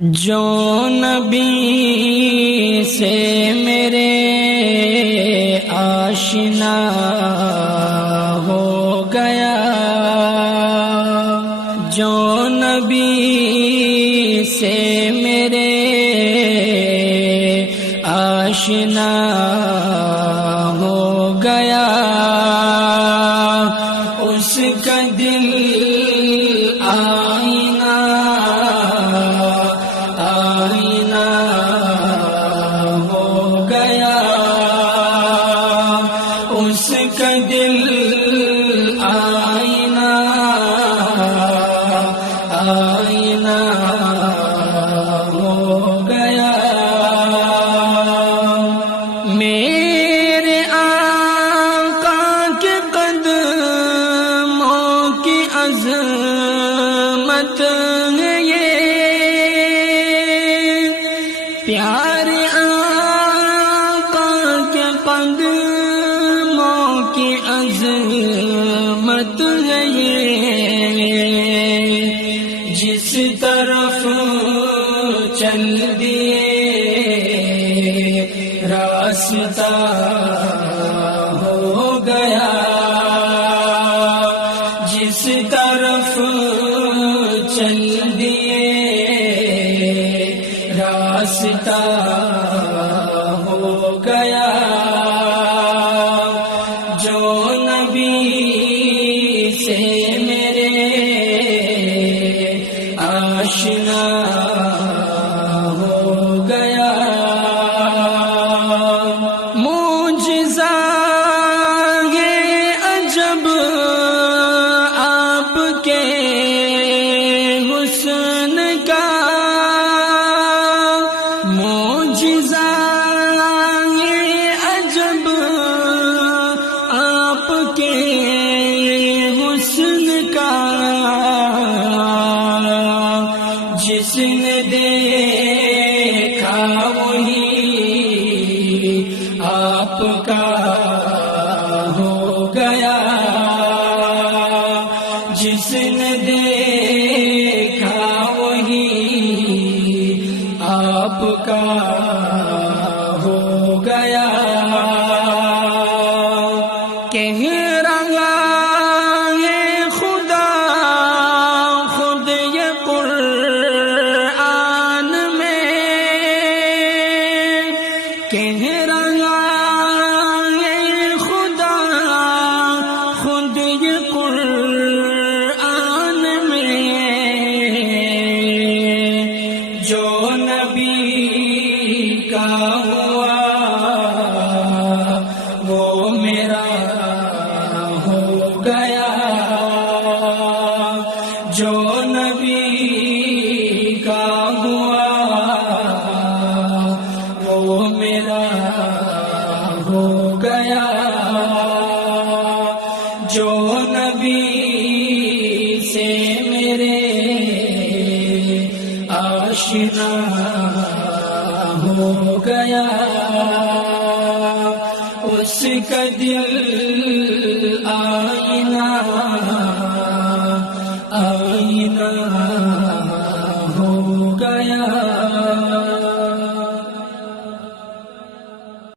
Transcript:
جو نبی سے میرے آشنا ہو گیا، جو نبی سے میرے آشنا ہو گیا، اس کا دل آئینہ ہو گیا، اس کا دل آئینہ ہو گیا۔ میرے آقا کے قدموں کی عظمت ہے یہ، پیارے آقا کے قدموں کی عظمت ہے یہ، جس طرف چل دیے راستہ ہو گیا، جس طرف چل دیے راستہ ہو گیا، جو نبی سے میرے آشنا ہو گیا۔ معجزہ ہے عجب آپ کے حسن کا، معجزہ ہے عجب آپ کے حسن کا، جس نے دیکھا وہی آپ کا ہو گیا، جس نے دیکھا وہی آپ کا ہو گیا۔ کہہ رہا ہے خدا خود یہ قرآن میں، کہہ رہا ہے خدا خود یہ قرآن میں، جو نبی کا ہوا وہ میرا ہو گیا، جو نبی کا ہوا وہ میرا ہو گیا، جو نبی سے میرے آشنا ہو گیا، اس کا دل آئینہ